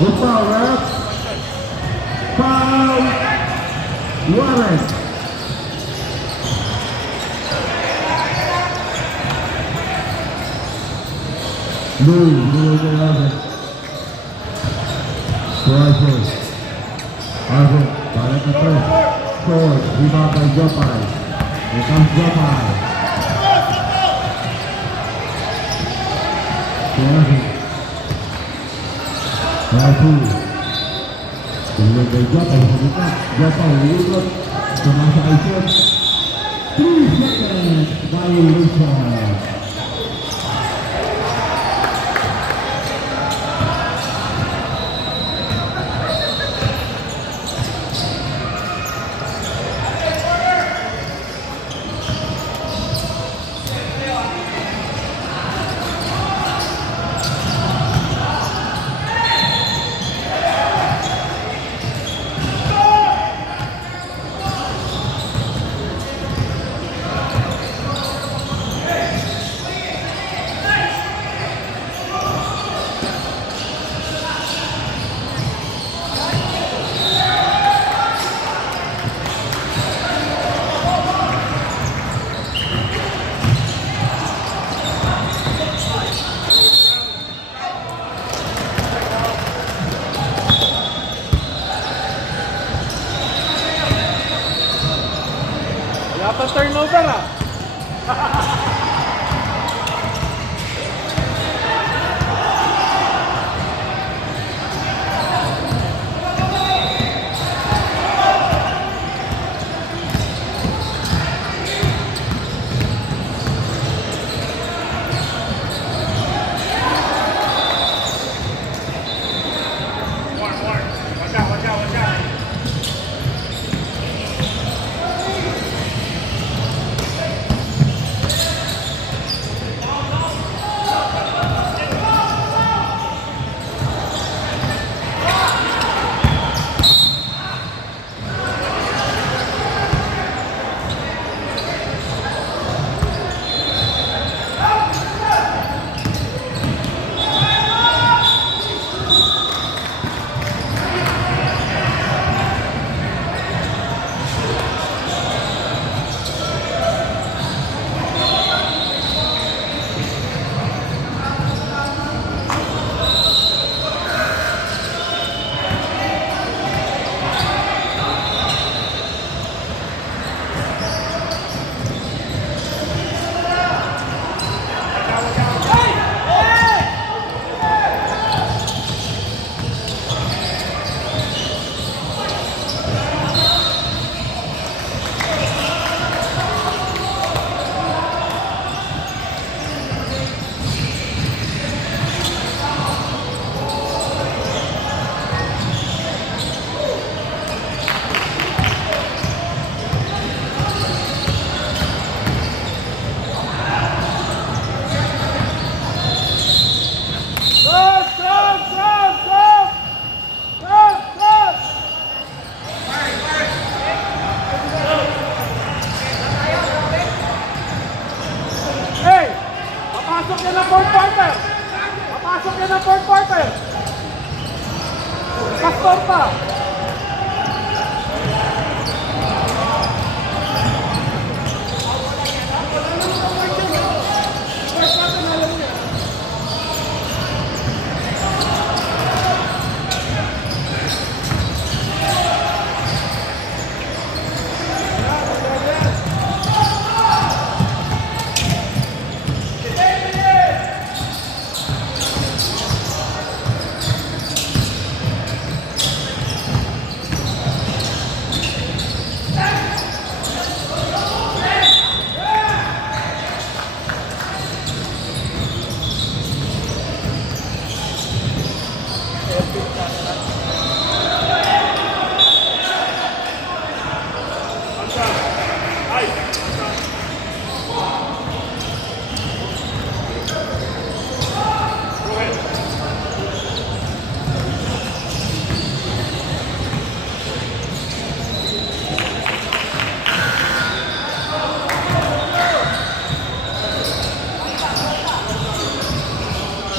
Good foul, ref. Foul. Warren. Louis, Arthur, balik na to. Forward, rebound by Jopay. Here comes Jopay. Arthur. Tingnan kay Jopay. Jopay, ulit. Tumasa kay shot. 3 seconds. Violation. Dapat turnover ah. Papasok yan ang fourth quarter. Papasok yan ang fourth quarter. Pastor pa.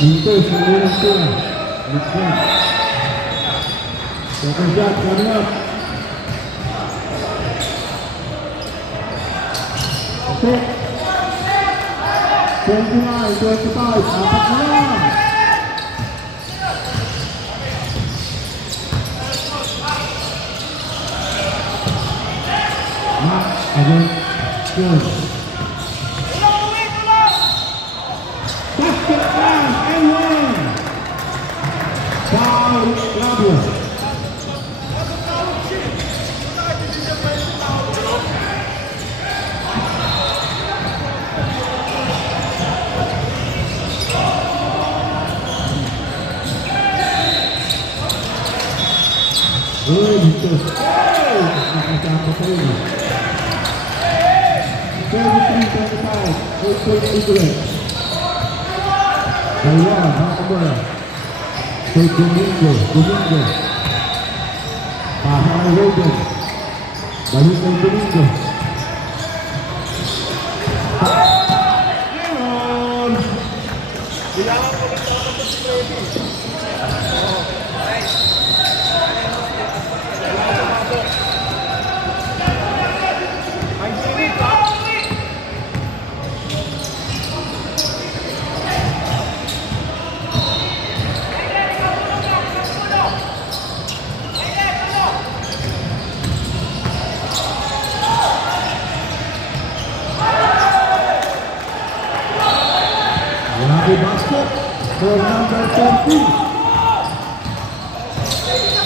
Into, segundo, Second shot coming up. Six. 29, 25. Apat na lang. Matt against Good. Basket pass and one. Foul, Flavio. Good, nakasama pa rin. 33-25, 8.8 ulit. Kaya, Nakamura. Kay Domingo. Pasa kay Roden. Balik kay Domingo. Yun! Bilangan ko lang tapos si Freddy. Ay, sinit ha? Lucky basket for number 13.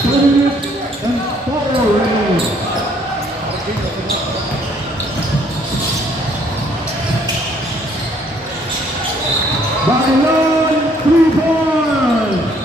2 minutes and 4 remaining. Bailon, 3 points.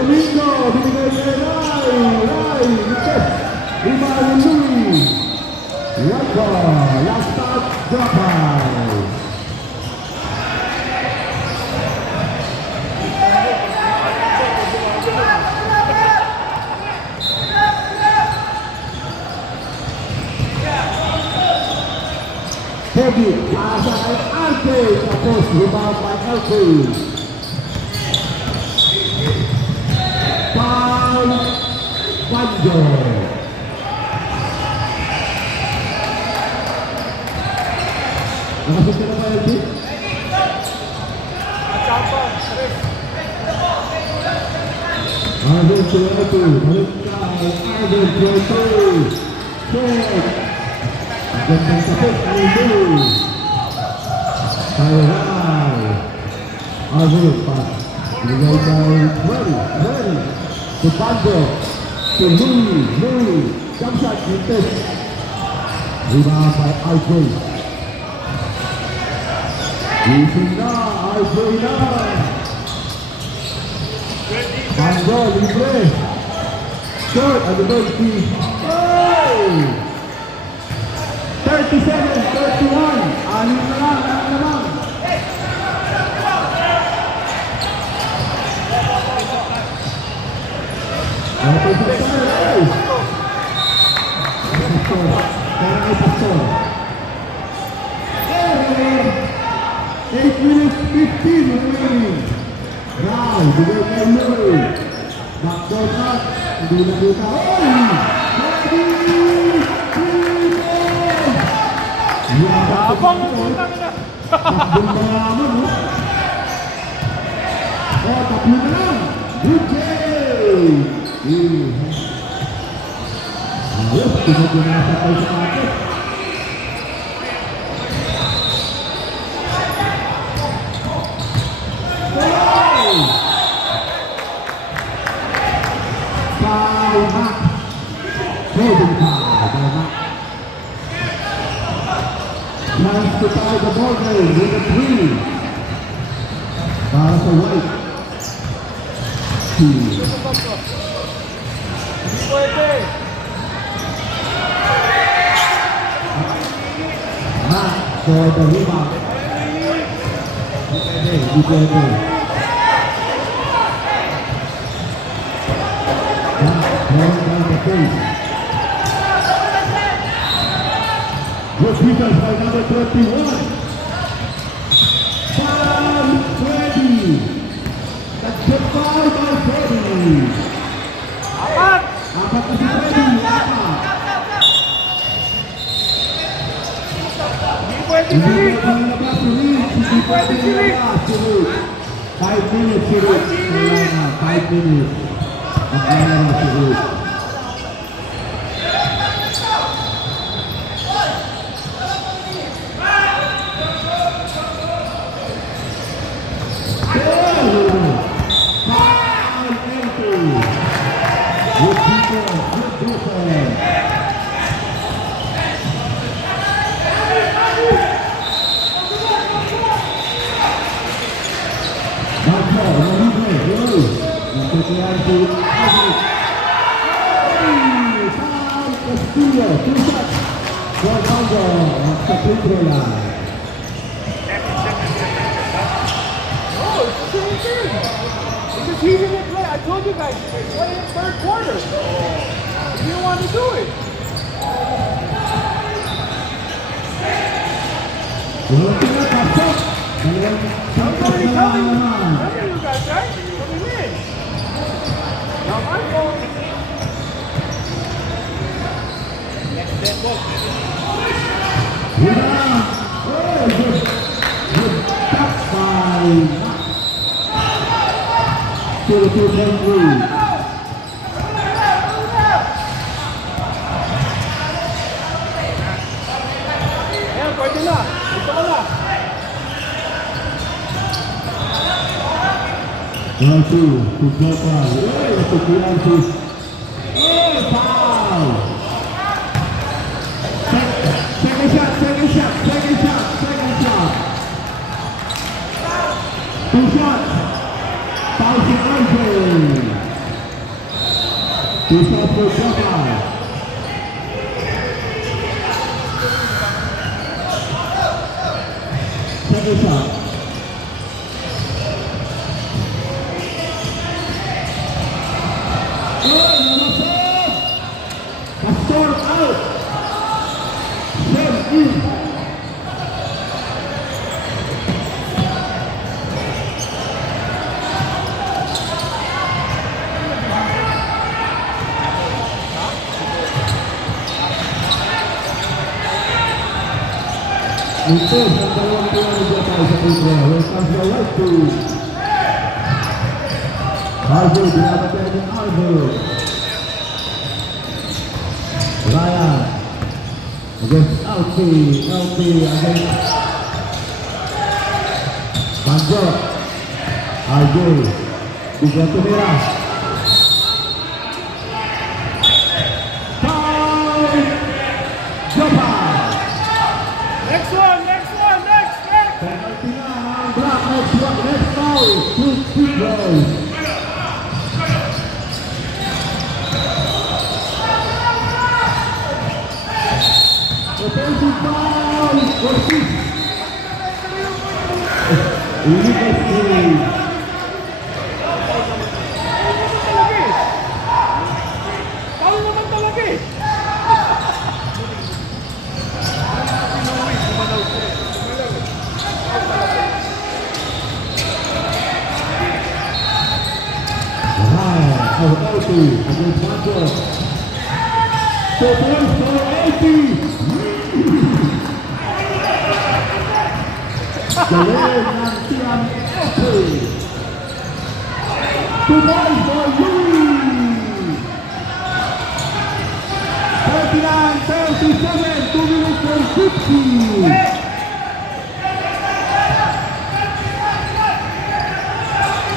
Domingo, binigay kay Rai, Nites, Iman Louie, Waka, last out, drop by. Heavy, asa kay Arte, tapos rebound by Arte. Foul, Banjo. Nakasot ka na ba, Arte? Arden Tueto, balik kay Arden Tueto. Short. Gandang tapos, Aldo. Taiwan. Arden, pass. Binigay kay Ready. To Banjo. To Louie. Jump shot, Nites. Rebound by Arden. Using na, Arden na. Banjo, libre. Short, at the goal team. Oh! 37-31. Anim na lang. Pastor. Sekarang Pastor. 8 minutes 15 remaining. Now, bigay kay Louie. Backdoor cut. Hindi na kita. Abang ang puntang na. Takbong mayaman, no? Oh, tatlo na lang. Good game! Ayos, tinod yung mga sakay sa atin. Foul back. Holding foul by Mac. Tries to tie the ball game with a 3. Para sa White. 2. Pwede. Mac for the rebound. Di pwede. Mac throwing down the face. Good defense by number 21. Foul, Freddy. That's the foul by Freddy. Apat. Apat na si Freddy. Apat. Hindi pwede Hindi silik. pwede nilabas si Rich. Hindi pwede nilabas si Rich. 5 minutes si Rich. Wala na, 5 minutes. Maglalaro si Rich. Oh, it's the same thing. It's just he didn't play. I told you guys, play in third quarter. You didn't want to do it. I'm already telling you guys, right? Coming in. Not my fault. Ayan, pwede na. Ito ka na. Nancy, to Jota. Hey, to Nancy. Hey, foul. Second shot. Two shots. Foul si Andre. Two shots for Jopay. Second shot. Pastor out. Shem in. Ito, ang dalawang tuwa ni Jopay sa putra. Here comes the right to Arvo, binabatay ng Arvo. Ryan against LP against Banjo. RJ bisa tumira. Foul Jopay. Next one, next. Penalty na ang block. Next foul. Two free throws. Offensive foul for six. Illegal play. Foul naman talaga eh. Ryan, LP against Banjo. 2 points for LP. Galing ng Tian LP. 2 points for Louis. 39-37, 2 minutes and 50.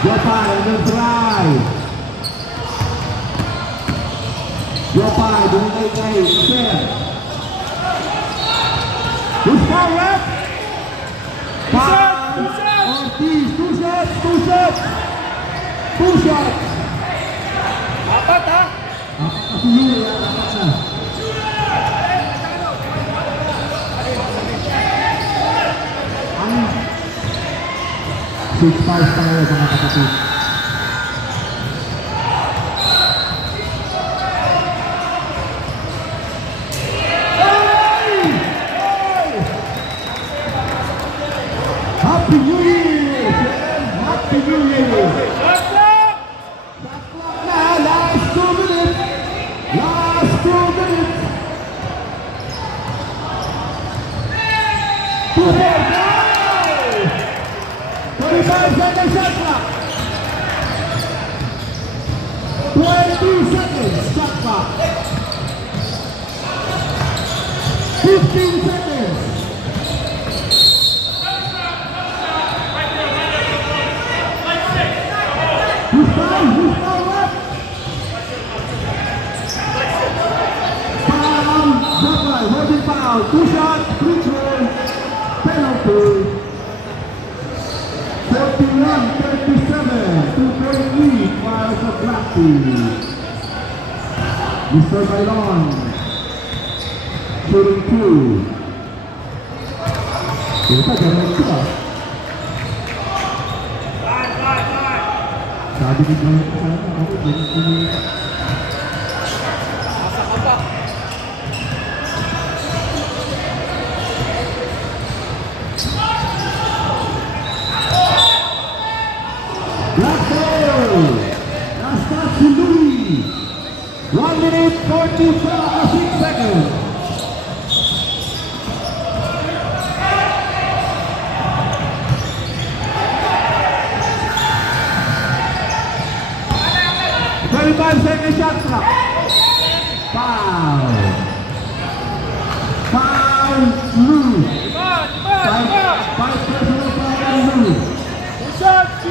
Jopay on the drive. Jopay binigay kay Sher. Who's foul left? Foul. Ortiz, 2 shots. 2 shots. Apat ha? Kasi yun, apat na. Ang 6-5 tayo mga kapatid. Happy New Year! Happy New Year! Shot clock! Shot clock na! Last 2 minutes! Last 2 minutes! 2 more! 25 seconds shot clock! 20 seconds shot clock! 15 seconds! Who's foul left? Foul, Jopay, holding foul, 2 shots, free throw, penalty. 41-37, 2-point lead para sa Black Team. Mr. Bailon, shooting 2. Kita jangan lupa. Sabi ni Bailon sa sana, ako ini. Asa ka pa. Black ball. Nasa si Louis. 1 minute 46 seconds. Second shot clock. Foul. Foul. Lou. Five personal foul on Lou. 2 shots!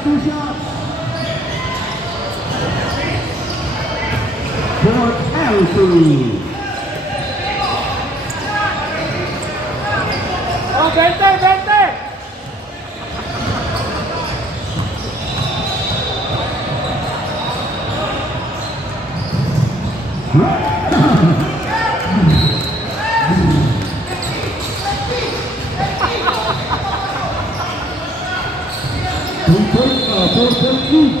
2 shots. For LP. Oh, 20! 4-point lead.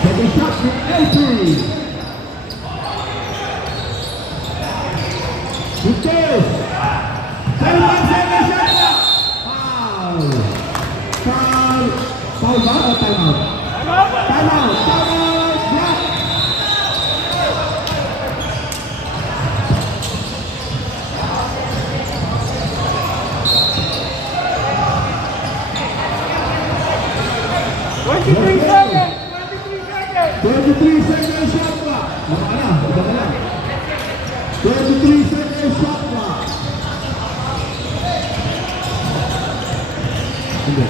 Second shot from Elsie. Gutierrez. 21 seconds shot clock. Foul. Foul ba o timeout? Timeout. Block. 23 seconds. 23 seconds shot clock. Iba na. 23 seconds shot clock. Hindi.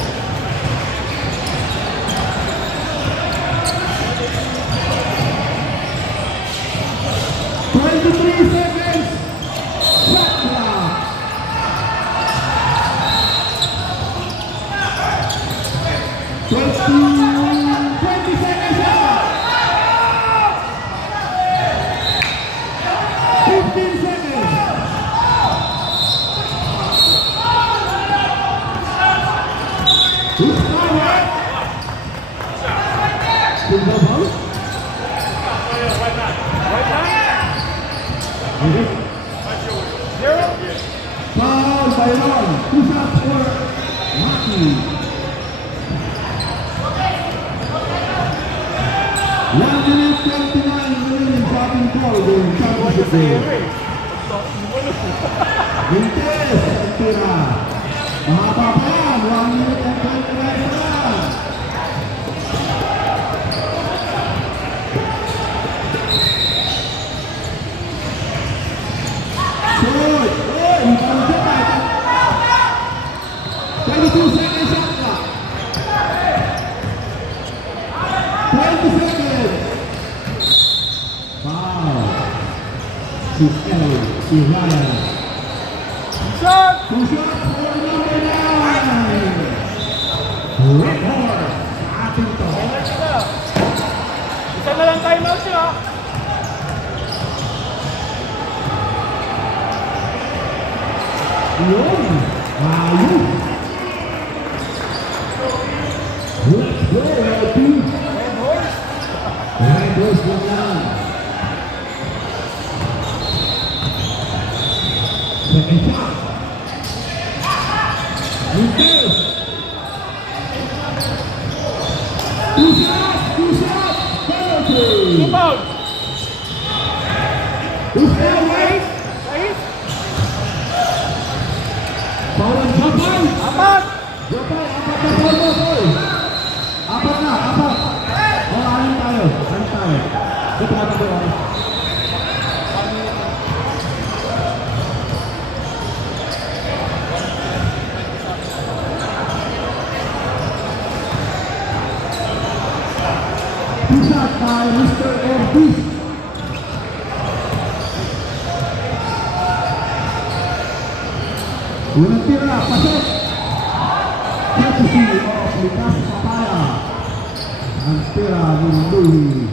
Seconds. Shot clock. 20 seconds shot. 15 seconds. Who's forward? Still go ball? Okay. Foul by Ron. 2 shots for Maki. 1 minute 29 remaining shotting call during championship game. Vintes, tira. Mahaba pa yan. 1 minute and 29 seconds. Shoot! Hey, ibang sikat. 22 seconds shot clock. 20 seconds. Foul. Si El, si Ryan. Shot. 2 shots for number 9. Red Horse. Sa atin to. Isa na lang timeout siya. Yun. Ayun. Let's go, Red Team. Red Horse lang lang. Second shot. Vintes. 2 shots. Penalty. Foul. Who's that, right? Right? Foul and Japal. Apat. Japal, apat na foul mo, boy. Apat na. Anin tayo. Ito natin ko. Shot by Mr. Ortiz. Unang tira, pasok. Courtesy of Likas Papaya. Ang tira ng Louis.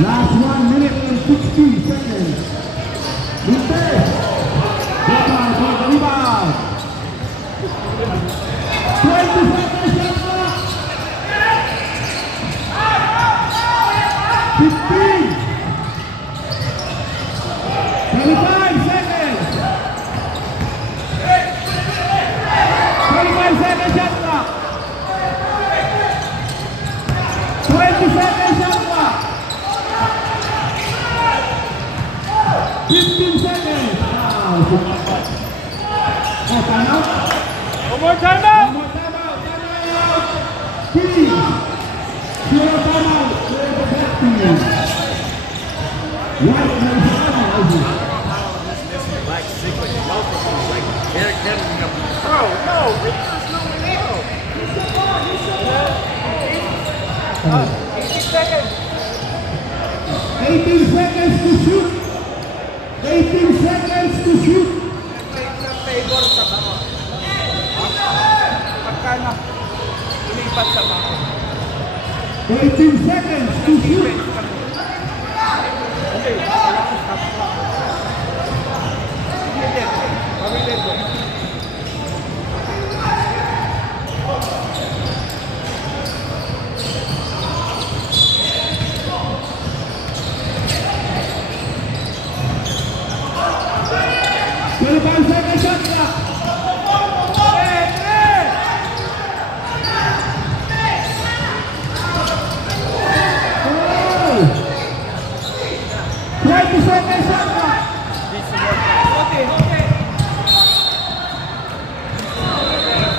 Last 1 minute and 60 seconds. Vintes. Japal for the rebound. 20 seconds shot clock. 15. 25 seconds. 25 seconds shot clock. 20 seconds shot clock. 15 seconds. Wow. Oh, timeout. One more timeout. Timeout. Please. Zero timeout. Zero the back team. White and timeout. Like sick, like both of them, like Derek Henry. Bro, no. There's no way. No. 18 seconds. 18 seconds to shoot. 18 seconds to shoot. Favor sa bako. Pagka na lumipat sa bako. 18 seconds to shoot. Okay. Hindi. 25 seconds shot clock. Oh! 20 seconds shot clock.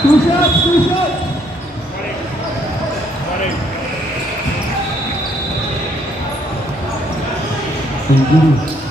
Two shots. Thank you.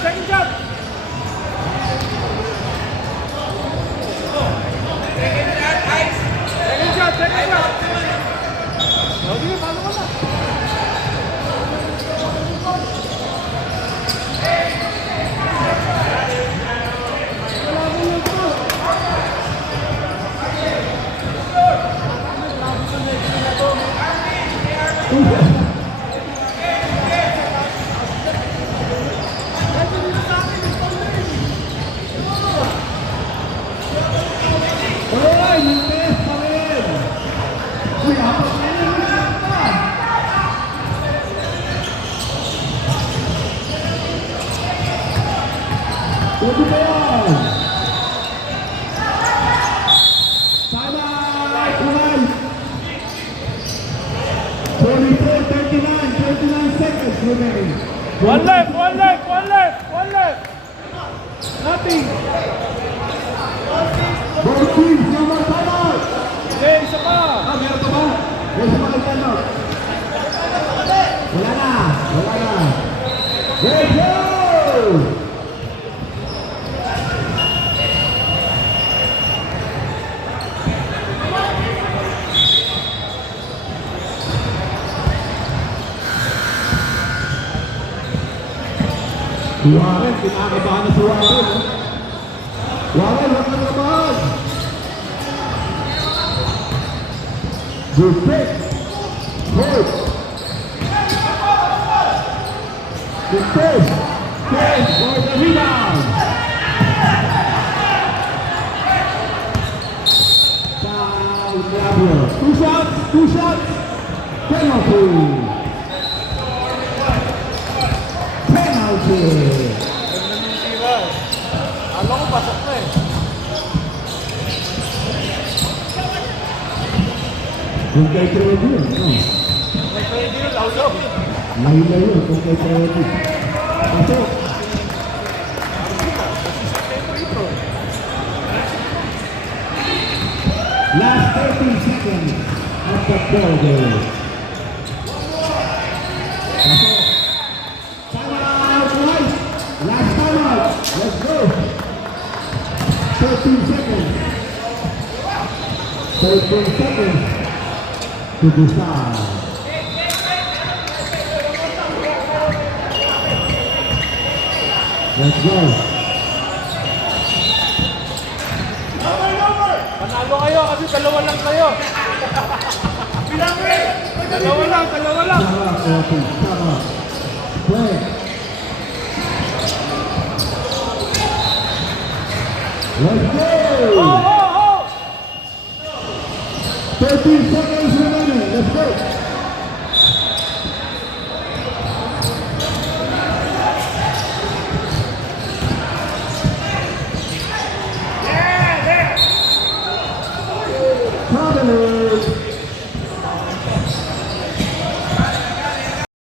Second shot. Sige, pasok ka na. Oy, Lumpes pa rin. Uy, apat na yun. Pwede ba yan? Sana! Kuhan! 29 seconds remaining. One left. Nothing. Both teams, no more timeout! Okay, isa pa. Meron pa ba? May isa pa kayo timeout. Wala na. Let's go! Si Warren, kinakabahan na si Warren. Warren, huwag ka naman! Good pick! Good! Good pick! Good for the rebound! Foul Diablo. Two shots! Penalty! Alam ko pasok na eh. Kung kay Trevor yun, no? Hindi yun, law. Mahila yun kung kay Trevor. Pasok! Last 13 seconds of the ball game. Pasok! Timeout, right? Last timeout. Let's go. 13 seconds. 13 seconds to decide. Let's go. Panalo kayo kasi dalawa lang kayo. Dalawa lang. Sarap, okay. Sarap. Play. Let's go! 13 seconds.